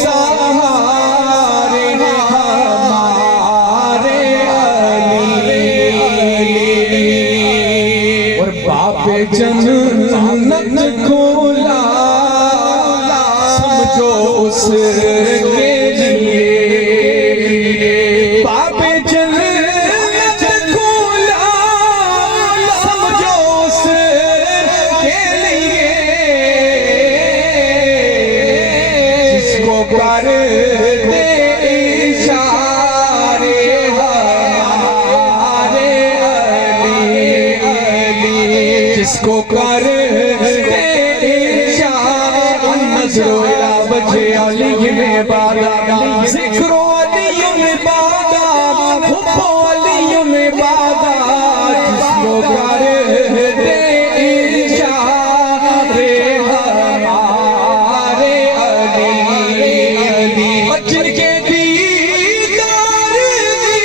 सहारे हमारे अली। और बाप जन्नत खोला समझो उसके लिए। बाप जन्नत खोला समझो उसके लिए। जिसको कर दे इशारे हमारे अली अली। जिसको कर दे इशारे नज़रो इला बजे अली में बादा ज़िक्रो अली में बादा हुब्बो अली में बादा। जिसको कर दे इशारे हमारे अली अली। जिनके दीदार दी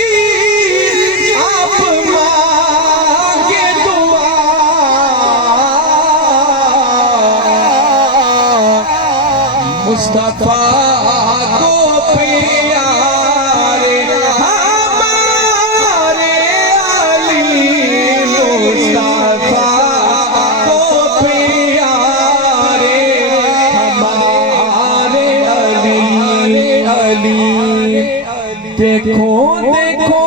आप मांगे दुआ। मुस्तफा को प्यारे हमारे अली। मुस्तफा को प्यारे हमारे अली अली। देखो देखो